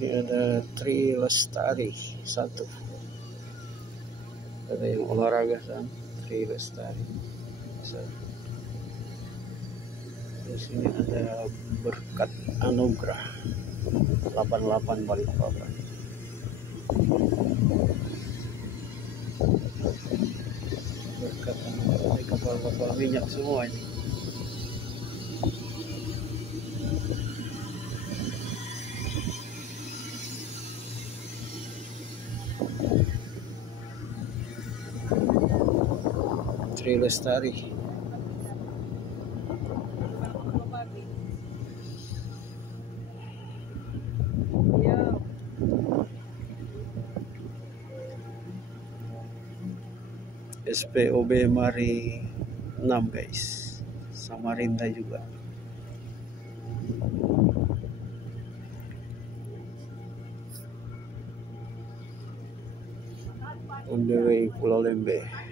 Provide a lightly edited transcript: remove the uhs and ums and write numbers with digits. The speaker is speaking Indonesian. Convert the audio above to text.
Ini ada Tri Lestari satu. Ada yang olahraga kan, Tri Lestari. Di sini ada berkat anugerah 88 Balikpapan. Berkat anugerah, ini kapal-kapal minyak semua ini. Tri Lestari. SPOB Mari 6 guys, Samarinda juga. On the way Pulau Lembeh.